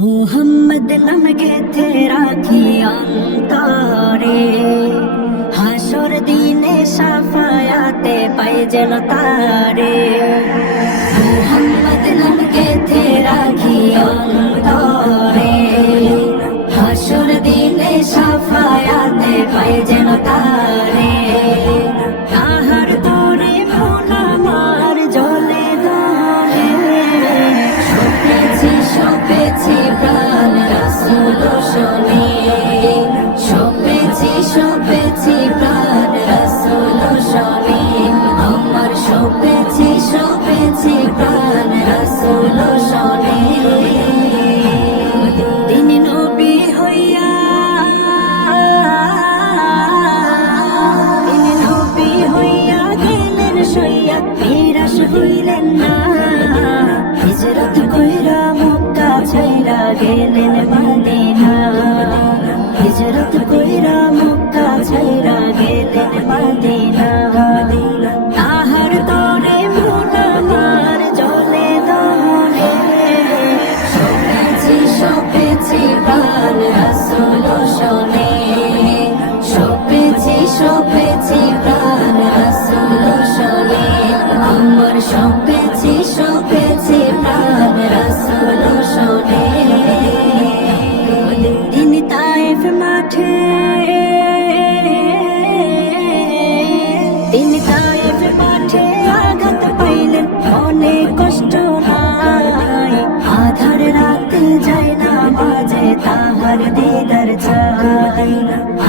মুহাম্মদ নাম গেথে রাখি অন্তরে, হাসর দিনে সাফায়াতে পাই যেন তারে। মুহাম্মদ নাম গেথে রাখি অন্তরে, হাসর দিনে সাফায়াতে পাই যেন তারে। তাহার তরে মন আমার জ্বলে দলে, সপেছি প্রাণ রাসূল শোনে, সপেছি প্রাণ রাসূল শোনে, আমার সপেছি প্রাণ রাসূল শোনে। তিনি নবী হইয়া গেলেন সইয়া, নিরাশ হইলেন না। হিজরত কইরা মক্কা ছাইরা গেলেন মদিনা, হিজরত কইরা মক্কা ছাইরা গেলেন মদিনা। তাহার তরে মন আমার জ্বলে দলে, সপেছি প্রাণ রাসূল শোনে, সপেছি প্রাণ রাসূল শোনে, আমার সপেছি প্রাণ রাসূল শোনে। তিনি তায়েফ মাঠে আঘাত পাইলেন, অনেক কষ্ট নাই। আধার রাতে যায় না মাঝে তাহার দিদার চাই,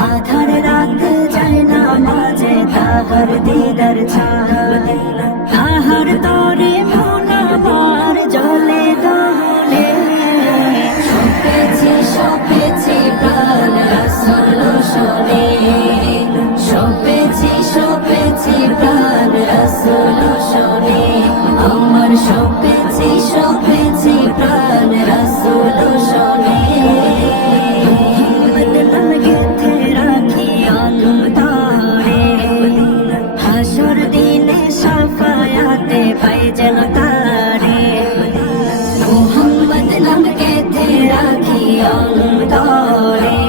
আধার রাতে যায় না মাঝে তাহার দিদার চাই। তাহার তরে মন আমার জ্বলে দলে, সপেছি প্রাণ রাসূল শোনে, সপেছি প্রাণ রাসূল শোনে, আমার সপেছি প্রাণ রাসূল শোনে। মুহাম্মদ নাম গেথে রাখি অন্তরে, হাসর দিনে সাফায়াতে পাই যেন তারে। মুহাম্মদ নাম গেথে রাখি অন্তরে,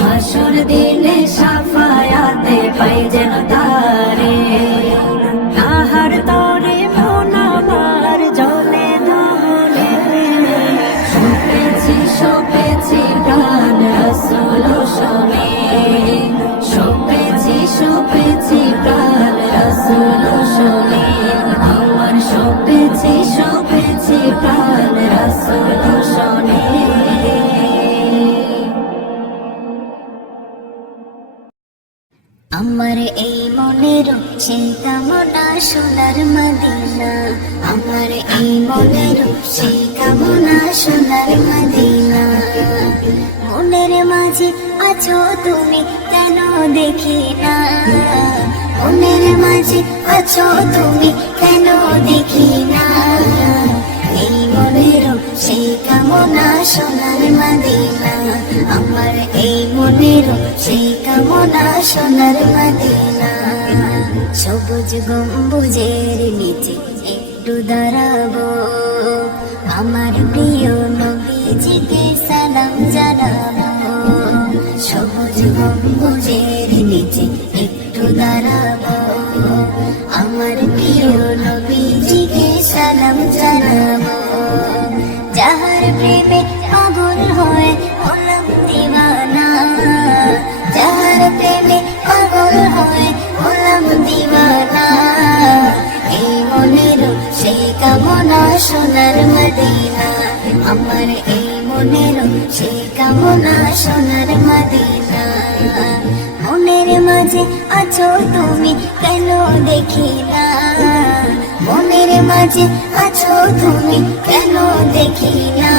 হাসর দিনে সাফায়াতে পাই যেন তারে। তাহার তরে মন আমার জ্বলে দলে, সপেছি প্রাণ রাসূল শোনে, সপেছি প্রাণ রাসূল শোনে, আমার সপেছি প্রাণ রাসূল শোনে। আমার এই মনের সেই কামনা সোনার মদিনা, আমার এই মনের সেই কামনা সোনার মদিনা। মনের মাঝে আছো তুমি কেন দেখি না, মনের মাঝে আছো তুমি কেন দেখি না। এই মনের সেই কামনা সোনার মদিনা, আমার এই মনের সেই কামনা সোনার মদিনা। সবুজ গম্বুজের নিচে একটু দাঁড়াবো, আমার প্রিয় নবীজিকে সালাম জানাবো। সবুজ গম্বুজের নিচে একটু দাঁড়াবো, আমার প্রিয় নবীজিকে সালাম জানাবো। যাহার প্রেমে পাগল হয়ে হলাম দিওয়ানা, যাহার প্রেমে পাগল হয়ে হলাম দিওয়ানা। এই মনের সেই কামনা সোনার মদিনা, আমার এই মনের সেই কামনা সোনার মদিনা। মনের মাঝে আছো তুমি কেন দেখি না, মনের মাঝে আছো তুমি কেন দেখি না।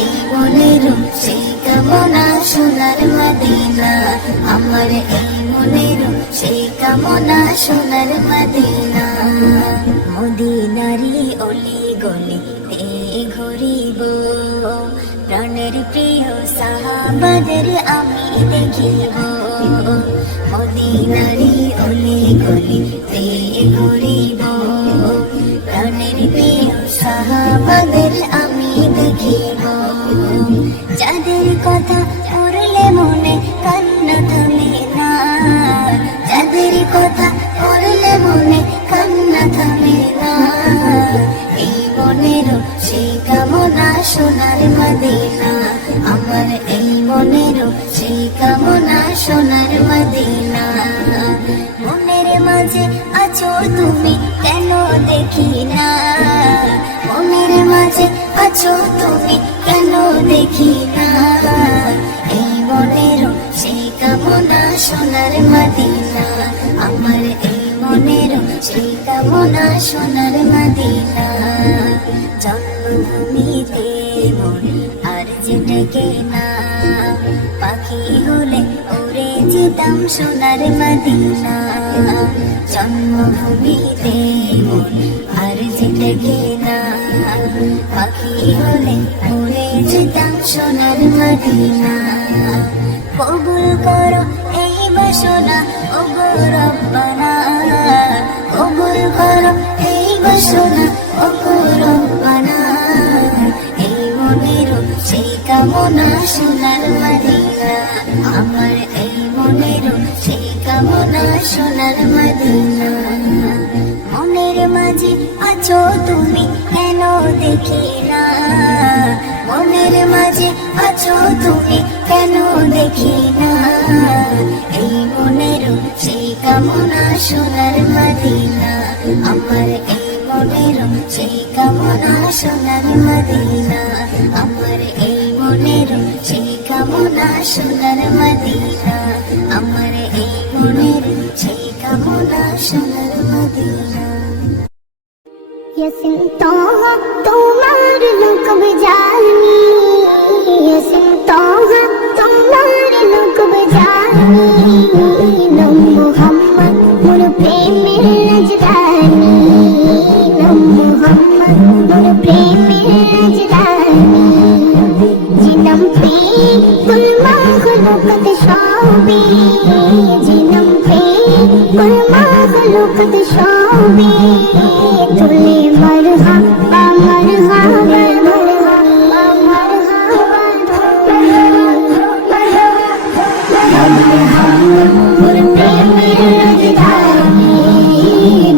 এই মনের সেই কামনা সোনার মদিনা, আমার এই মনের সেই কামনা সোনার মদিনা। মদিনারি অলি গলি ঘুরিব, প্রাণের প্রিয় সাহাবাদের আমি দেখিব। মদিনারি অলি গলি ঘুরিব, প্রাণের প্রিয় সাহাবাদের আমি দেখি। সোনার মদিনা, আমার এই মনেরও সেই কামনা সোনার মদিনা। মনের মাঝে আছো তুমি কেন দেখি না, মনের মাঝে আছো তুমি কেন দেখি না, এই মনেরও সেই কামনা সোনার মদিনা, আমার এই মনেরও সেই কামনা সোনার মদিনা। জন্মভূমিতে মোর আর যেটাকে না, পাখি হলে উড়ে যেতাম সোনার মদিনা। জন্মভূমিতে মোর আর যেটাকে না, পাখি হলে উড়ে যেতাম সোনার মদিনা। কবুল করো এই বাসনা ওগো রব্বানা, কবুল করো এই বাসনা ওগো রব্বানা, এই মনেরও সেই কামনা সোনার মদিনা, আমার এই মনেরও সেই কামনা সোনার মদিনা। মনের মাঝে আছো তুমি কেন দেখি না, মনের মাঝে আছো তুমি কেন দেখি না, এই মনেরও সেই কামনা সোনার মদিনা, আমার এই মনেরও সেই কামনা সোনার মদিনা, আমার এই মনেরও সেই কামনা সোনার মদিনা, আমার এই মনের সেই কামনা সোনার মদিনা। यसिन तो तुम्हार लोक बजानी, यसिन तो तुम्हार लोक बजानी, नम मोहम्मद मोर प्रेमेर राजधानी, नम मोहम्मद मोर प्रेमेर राजधानी। जिनम पे कुल मखलूकत शोभे, जिनम पे कुल मखलूकत शोभे, तुले मरहबा मरहबा मरहबा मरहबा मोर प्रेमेर राजधानी,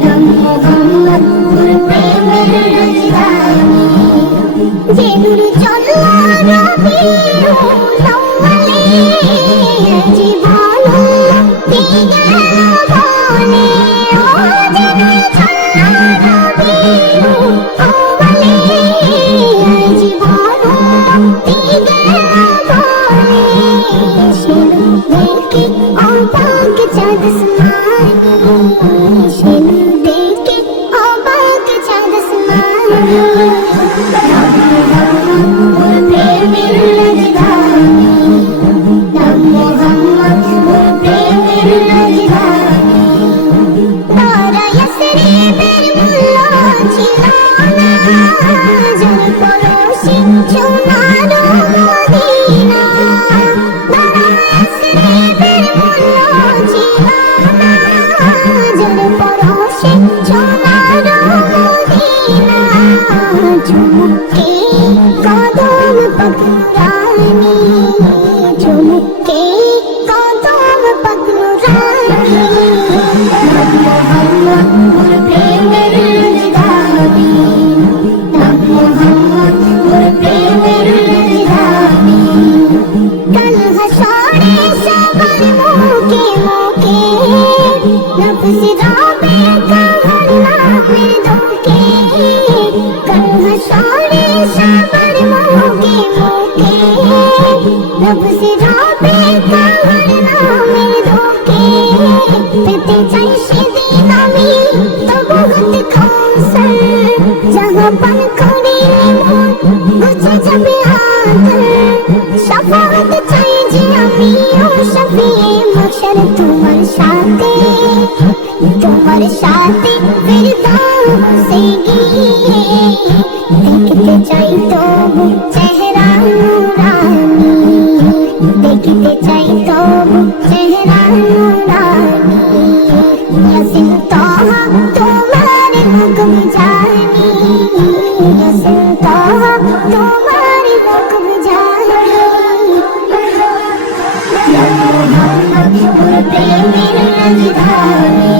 नम मोहम्मद मोर प्रेमेर राजधानी। जे नूर चलो रबिउल अव्वले, जीवन दिगे बने, ओ जे नूर चलो रबिउल अव्वले, जीवन दिगे बने। शेनु देखे अबाक चाँद आसमानी, शेनु देखे अबाक चाँद आसमानी। मोर प्रेमेर राजधानी, नम मोहम्मद मोर प्रेमेर राजधानी। तारा यस्रिबेर मुल्ला छिलो ना, जन पड़ोसी सोनार मदीना। तारा यस्रिबेर मुल्ला छिलो ना, जन पड़ोसी सोनार मदीना। झुमके कदम पकड़ानी, झुमके कदम पकड़ानी। नम मोहम्मद मोर प्रेमेर राजधानी, नम मोहम्मद मोर प्रेमेर राजधानी। कल हसारे सबर मोके मोके, नफ्स राबे कहला मेरे धोखे। कल हसारे सबर मोके मोके, नफ्स राबे कहला मेरे धोखे। पेते चाई सेदिन आमी तो बहुत कौशल, जहाँ पन करे मोर गुछे जाबे आदर। शफाअत चाई जे आमी ओ शफिए महशर, তোমার সাথে তোমার সাথে ফিরদাউসে গিয়ে, দেখতে চাই তবু চেহারা নুরানি, দেখতে চাই তবু চেহারা নুরানি। ইয়াসিন তাহা তোমার মুখ জানি, ইয়াসিন তাহা তোমার মুখ জানি। नम मोहम्मद मोर प्रेमेर राजधानी,